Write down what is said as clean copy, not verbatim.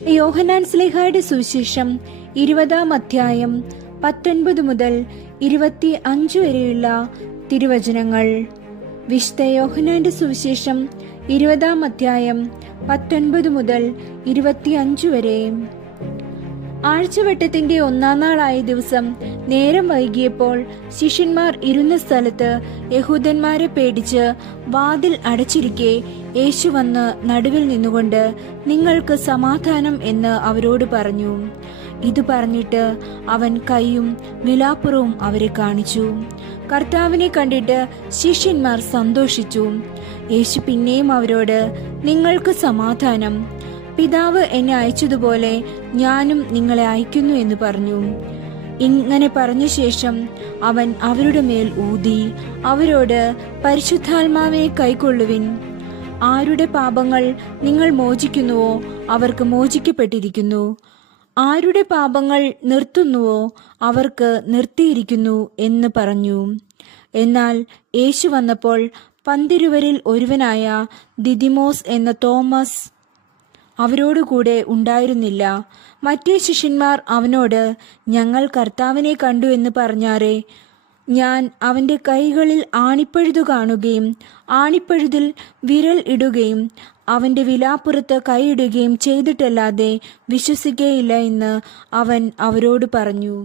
യോഹന്നാൻ ശ്ലീഹായുടെ സുവിശേഷം 20-ാം അധ്യായം 19 മുതൽ 25 വരെയുള്ള തിരുവചനങ്ങൾ. വിശുദ്ധ യോഹന്നാന്റെ സുവിശേഷം 20-ാം അധ്യായം 19 മുതൽ 25 വരെ. ആഴ്ചവട്ടത്തിന്റെ 1-ാം നാളായ ദിവസം നേരം വൈകിയപ്പോൾ ശിഷ്യന്മാർ ഇരുന്ന സ്ഥലത്ത് യഹൂദന്മാരെ പേടിച്ച് വാതിൽ അടച്ചിരിക്കെ യേശു വന്ന് നടുവിൽ നിന്നുകൊണ്ട് നിങ്ങൾക്ക് സമാധാനം എന്ന് അവരോട് പറഞ്ഞു. ഇത് പറഞ്ഞിട്ട് അവൻ കൈയും വിലാപ്പുറവും അവരെ കാണിച്ചു. കർത്താവിനെ കണ്ടിട്ട് ശിഷ്യന്മാർ സന്തോഷിച്ചു. യേശു പിന്നെയും അവരോട് നിങ്ങൾക്ക് സമാധാനം, പിതാവ് എന്നെ അയച്ചതുപോലെ ഞാനും നിങ്ങളെ അയക്കുന്നു എന്ന് പറഞ്ഞു. ഇങ്ങനെ പറഞ്ഞ ശേഷം അവൻ അവരുടെ മേൽ ഊതി അവരോട്, പരിശുദ്ധാത്മാവെ കൈക്കൊള്ളുവിൻ. ആരുടെ പാപങ്ങൾ നിങ്ങൾ മോചിക്കുന്നുവോ അവർക്ക് മോചിക്കപ്പെട്ടിരിക്കുന്നു, ആരുടെ പാപങ്ങൾ നിർത്തുന്നുവോ അവർക്ക് നിർത്തിയിരിക്കുന്നു എന്ന് പറഞ്ഞു. എന്നാൽ യേശു വന്നപ്പോൾ 12 ഒരുവനായ ദിദിമോസ് എന്ന തോമസ് അവരോടുകൂടെ ഉണ്ടായിരുന്നില്ല. മറ്റേ ശിഷ്യന്മാർ അവനോട്, ഞങ്ങൾ കർത്താവിനെ കണ്ടു എന്ന് പറഞ്ഞാറേ. ഞാൻ അവൻ്റെ കൈകളിൽ ആണിപ്പഴുതു കാണുകയും ആണിപ്പഴുതിൽ വിരൽ ഇടുകയും അവൻ്റെ വിലാപ്പുറത്ത് കൈയിടുകയും ചെയ്തിട്ടല്ലാതെ വിശ്വസിക്കുകയില്ല എന്ന് അവൻ അവരോട് പറഞ്ഞു.